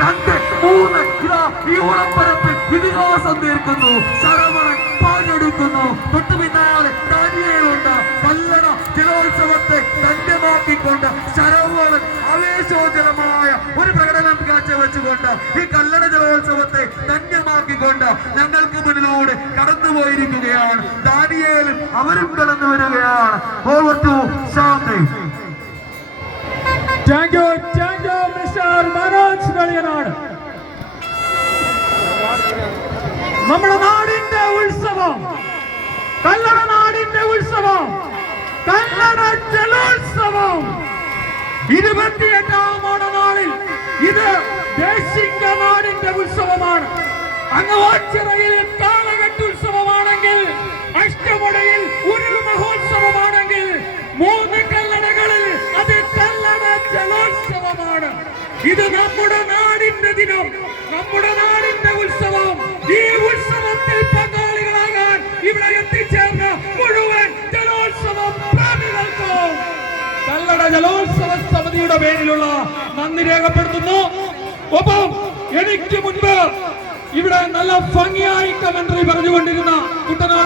2, 3 ഇതാ ഈ ഉളപ്പരപ്പിൽ ഇതിഹാസം തീർക്കുന്നു. ശരവണൻ പാഞ്ഞെടുക്കുന്നു. തൊട്ടു പിന്നാലെ ദാനിയേലുണ്ട്. കല്ലട ജലോത്സവത്തെ ധന്യമാക്കിക്കൊണ്ട് ശരവണൻ ആവേശോജ്വലമായ ഒരു പ്രകടനം കാഴ്ചവെച്ചുകൊണ്ട് ഈ കല്ലട ജലോത്സവത്തെ ധന്യമാക്കിക്കൊണ്ട് ഞങ്ങൾക്ക് മുന്നിലൂടെ കടന്നുപോയിരിക്കുകയാണ്. ദാനിയേലും അവരും കടന്നു വരികയാണ്. Over to Shanthi. Thank you mister Manoj Kaliyanad. നമ്മുടെ നാടിന്റെ ഉത്സവം, കല്ലട നാടിന്റെ ഉത്സവം, കല്ലട ജലോത്സവം 28ാം ഓണനാളിൽ ഇത് ദേശിക നാടിന്റെ ഉത്സവമാണ്. അങ്ങ് ഓച്ചിറയിൽ കാളകെട്ടുത്സവമാണെങ്കിൽ, അഷ്ടമുടയിൽ ഉരുൾ മഹോത്സവമാണെങ്കിൽ, 3 കല്ലടകളിൽ അത് കല്ലട ജലോത്സവമാണ്. ഇത് നമ്മുടെ നാടിന്റെ ദിനം, നമ്മുടെ നാടിന്റെ ഉത്സവം. ഈ ഉത്സവത്തിൽ പങ്കാളികളാകാൻ ഇവിടെ എത്തിച്ചേർന്ന മുഴുവൻ ജലോത്സവം പ്രേമികൾക്കും കല്ലട ജലോത്സവ സമിതിയുടെ പേരിലുള്ള നന്ദി രേഖപ്പെടുത്തുന്നു. ഒപ്പം എനിക്ക് മുൻപ് ഇവിടെ നല്ല ഭംഗിയായി കമന്ററി പറഞ്ഞുകൊണ്ടിരുന്ന കുട്ടനാട്